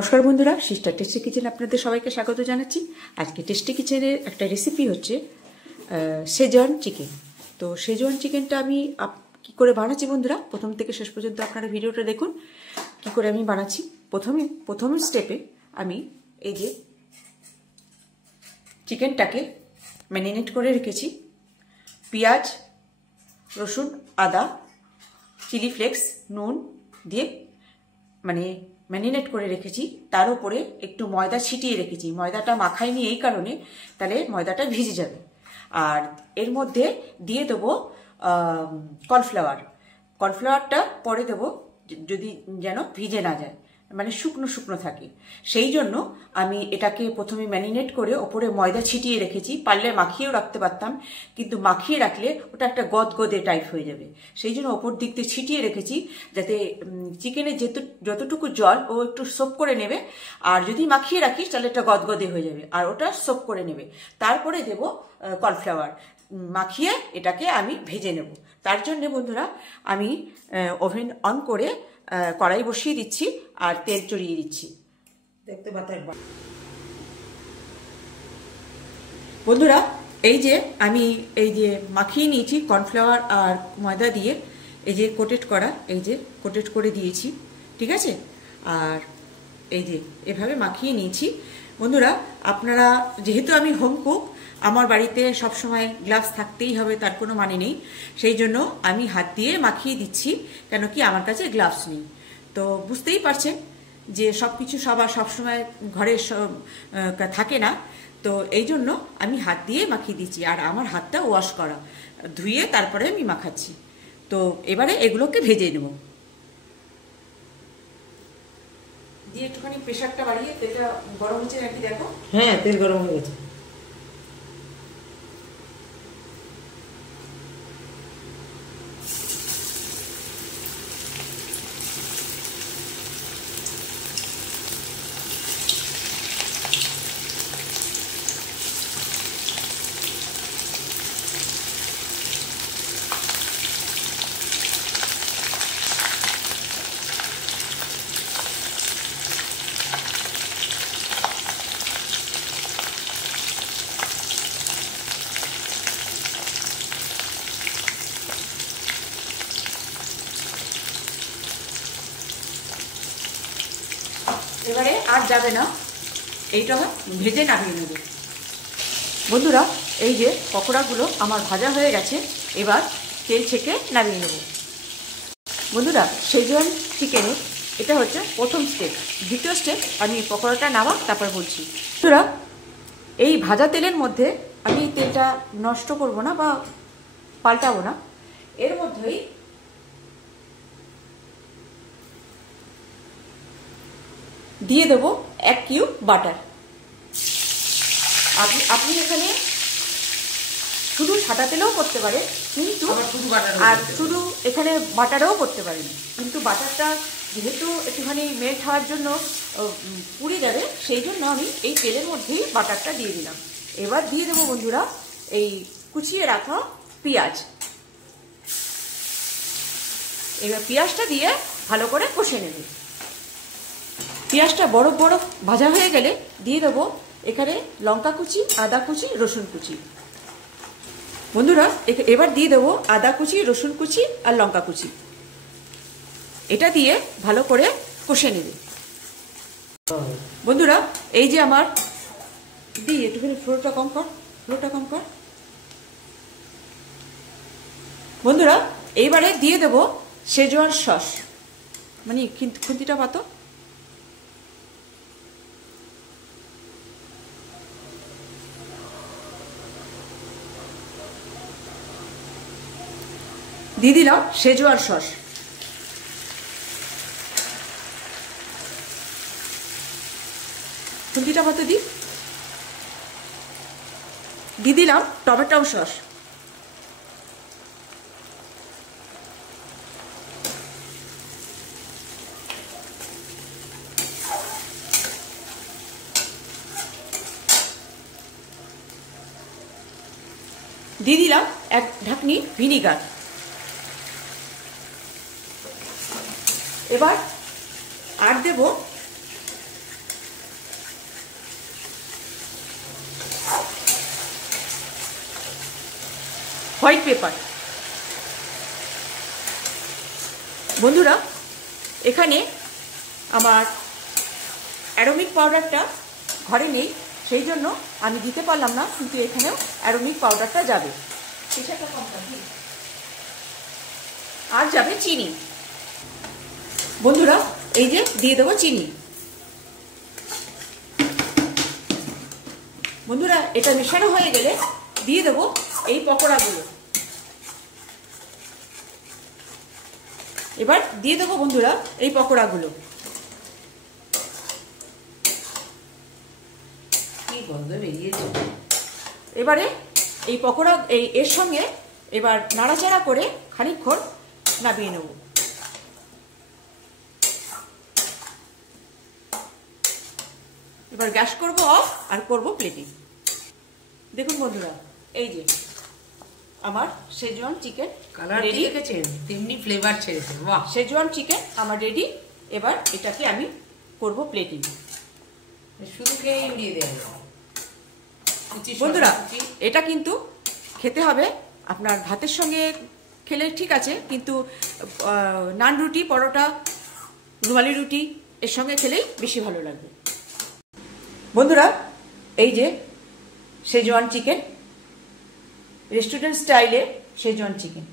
নমস্কার বন্ধুরা, sister tasty kitchen আপনাদের সবাইকে স্বাগত জানাচ্ছি। আজকে টেস্টি কিচেনের একটা রেসিপি হচ্ছে শেজওয়ান চিকেন। তো শেজওয়ান চিকেনটা আমি কী করে বানাচ্ছি বন্ধুরা, প্রথম থেকে শেষ পর্যন্ত আপনারা ভিডিওটা দেখুন কী করে আমি বানাচ্ছি। প্রথম স্টেপে আমি এই যে চিকেনটাকে ম্যারিনেট করে রেখেছি, পেঁয়াজ, রসুন, আদা, চিলি ফ্লেক্স, নুন দিয়ে ম্যারিনেট করে রেখেছি। তার উপরে একটু ময়দা ছিটিয়ে রেখেছি। ময়দাটা মাখাইনি এই কারণে, তাহলে ময়দাটা ভিজে যাবে। আর এর মধ্যে দিয়ে দেবো কর্নফ্লাওয়ারটা পরে দেবো, যদি যেন ভিজে না যায়, শুকনো শুকনো থাকে। সেই জন্য আমি এটাকে প্রথমে ম্যারিনেট করে ওপরে ময়দা ছিটিয়ে রেখেছি। পারলে মাখিয়েও রাখতে পারতাম, কিন্তু মাখিয়ে রাখলে ওটা একটা গদগদে টাইপ হয়ে যাবে। সেই জন্য ওপর দিক দিয়ে ছিটিয়ে রেখেছি, যাতে চিকেনে যতটুকু জল ও একটু সোপ করে নেবে। আর যদি মাখিয়ে রাখিস তাহলে এটা গদগদে হয়ে যাবে, আর ওটা সোপ করে নেবে। তারপরে দেবো কর্নফ্লাওয়ার, মাখিয়ে এটাকে আমি ভেজে নেব। তার জন্য বন্ধুরা আমি ওভেন অন করে কড়াই বসিয়ে দিচ্ছি আর তেল চড়িয়ে দিচ্ছি। দেখতে পাচ্ছেন বন্ধুরা, এই যে আমি এই যে মাখিয়ে নিয়েছি কর্নফ্লাওয়ার আর ময়দা দিয়ে, এই যে কোটেড করে দিয়েছি, ঠিক আছে। আর এই যে এভাবে মাখিয়ে নিয়েছি। বন্ধুরা, আপনারা, যেহেতু আমি হোম কুক, আমার বাড়িতে সবসময় গ্লাভস থাকতেই হবে তার কোনো মানে নেই। সেই জন্য আমি হাত দিয়ে মাখিয়ে দিচ্ছি, কেন কি আমার কাছে গ্লাভস নেই। তো বুঝতেই পারছেন যে সবসময় ঘরে থাকে না। তো এই জন্য আমি হাত দিয়ে মাখিয়ে দিচ্ছি, আর আমার হাতটা ওয়াশ করা, ধুয়ে তারপরে আমি মাখাচ্ছি। তো এবারে এগুলোকে ভেজে নেব। দিয়ে একটুখানি প্রেশারটা বাড়িয়ে, তেলটা গরম হচ্ছে নাকি দেখো। হ্যাঁ, তেল গরম হয়ে গেছে। এবারে আর যাবে না, এইটা ভেজে নামিয়ে নেব। বন্ধুরা, এই যে পকোড়াগুলো আমার ভাজা হয়ে গেছে, এবার তেল ছেঁকে নামিয়ে নেব। বন্ধুরা, শেজওয়ান চিকেনের এটা হচ্ছে প্রথম স্টেপ। দ্বিতীয় স্টেপ আমি পকোড়াটা নামা তারপর বলছি। বন্ধুরা, এই ভাজা তেলের মধ্যে আমি তেলটা নষ্ট করব না বা পাল্টাবো না, এর মধ্যেই দিয়ে দেবো 1 কিউব বাটার। আপনি এখানে শুধু সাদা তেলেও করতে পারেন, কিন্তু শুধু এখানে বাটারেও করতে পারেন। কিন্তু বাটারটা যেহেতু একটুখানি মেল্ট হওয়ার জন্য পুড়ে যাবে, সেই জন্য আমি এই তেলের মধ্যেই বাটারটা দিয়ে দিলাম। এবার দিয়ে দেবো বন্ধুরা এই কুচিয়ে রাখা পেঁয়াজ। এবার পেঁয়াজটা দিয়ে ভালো করে কষে নেবে। পেঁয়াজটা বড় ভাজা হয়ে গেলে দিয়ে দেবো এখানে লঙ্কা কুচি, আদা কুচি, রসুন কুচি। বন্ধুরা, এবার দিয়ে দেবো আদা কুচি, রসুন কুচি আর লঙ্কা কুচি। এটা দিয়ে ভালো করে কষে নেবে। বন্ধুরা, এই যে আমার দিয়ে একটুখানি ফ্লোরটা কম কর। বন্ধুরা, এইবারে দিয়ে দেবো শেজওয়ান সস, খুন্তিটা পাতো। দিয়ে দিলাম শেজওয়ান সস। খুন্তিটা মতো দিয়ে দিলাম টমেটো সস। দিয়ে দিলাম 1 ঢাকনি ভিনিগার। এবার আর দেব হোয়াইট পেপার। বন্ধুরা, এখানে আমার অ্যারোমিক পাউডারটা ঘরে নেই, সেই জন্য আমি দিতে পারলাম না, কিন্তু এখানেও অ্যারোমিক পাউডারটা যাবে। আর যাবে চিনি। বন্ধুরা, এই যে দিয়ে দেবো চিনি। বন্ধুরা, এটা মেশানো হয়ে গেলে দিয়ে দেবো এই পকোড়াগুলো। এবার দিয়ে দেবো বন্ধুরা এই পকোড়াগুলো। এবারে এই পকোড়া এর সঙ্গে এবার নাড়াচাড়া করে খানিকক্ষণ নামিয়ে নেব। এবার গ্যাস করব অফ আর করব প্লেটিং। দেখুন বন্ধুরা, এই যে আমার শেজওয়ান চিকেন কালার রেডি, দেখেছেন তেমনি ফ্লেভার ছেড়েছে। বাহ, শেজওয়ান চিকেন আমার রেডি। এবার এটাকে আমি করব প্লেটিং। শুধু খেয়ে উড়িয়ে দেওয়া। বন্ধুরা, এটা কিন্তু খেতে হবে আপনার ভাতের সঙ্গে খেলে ঠিক আছে, কিন্তু নান রুটি, পরোটা, রুমালি রুটি এর সঙ্গে খেলেই বেশি ভালো লাগবে। বন্ধুরা, এই যে শেজওয়ান চিকেন, রেস্টুরেন্ট স্টাইলে শেজওয়ান চিকেন।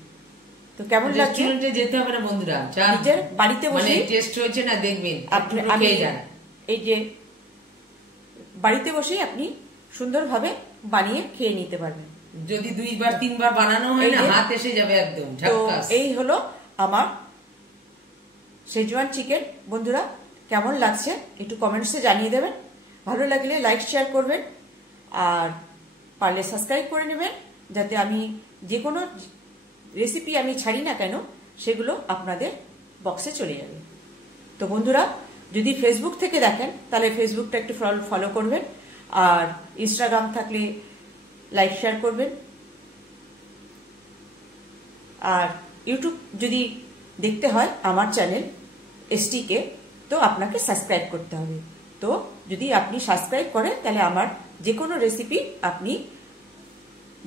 তো কেমন লাগছে? রেস্টুরেন্টে যেতে হবে না বন্ধুরা, নিজের বাড়িতে বসে টেস্ট হয়েছে না দেখবেন আপনি। এই যে বাড়িতে বসেই আপনি সুন্দরভাবে বানিয়ে খেয়ে নিতে পারবেন। যদি 2বার 3বার বানানো হয় না, হাত এসে যাবে একদম ঝাক্কাস। এই হলো আমার শেজওয়ান চিকেন। বন্ধুরা, কেমন লাগছে একটু কমেন্টসে জানিয়ে দেবেন। ভালো লাগলে লাইক শেয়ার করবেন, আর পারলে সাবস্ক্রাইব করে নেবেন, যাতে আমি যে কোনো রেসিপি আমি ছাড়ি না কেন সেগুলো আপনাদের বক্সে চলে যাবে। তো বন্ধুরা, যদি ফেসবুক থেকে দেখেন তাহলে ফেসবুকটা একটু ফলো করবেন, আর ইনস্টাগ্রাম থাকলে লাইক শেয়ার করবেন, আর ইউটিউব যদি দেখতে হয় আমার চ্যানেল STK, তো আপনাকে সাবস্ক্রাইব করতে হবে। তো যদি আপনি সাবস্ক্রাইব করেন তাহলে আমার যে কোনো রেসিপি আপনি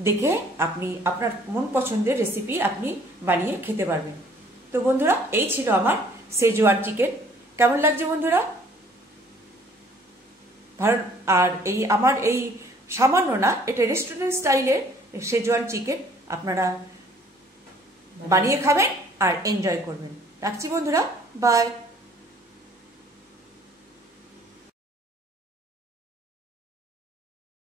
দেখে আপনি আপনার মন পছন্দের রেসিপি আপনি বানিয়ে খেতে পারবেন। তো বন্ধুরা, এই ছিল আমার শেজওয়ান চিকেন। কেমন লাগছে বন্ধুরা? ভালো। আর এই আমার এই সামান্য না, এটা রেস্টুরেন্ট স্টাইলের শেজওয়ান চিকেন। আপনারা বানিয়ে খাবেন আর এনজয় করবেন। রাখছি বন্ধুরা, বাই।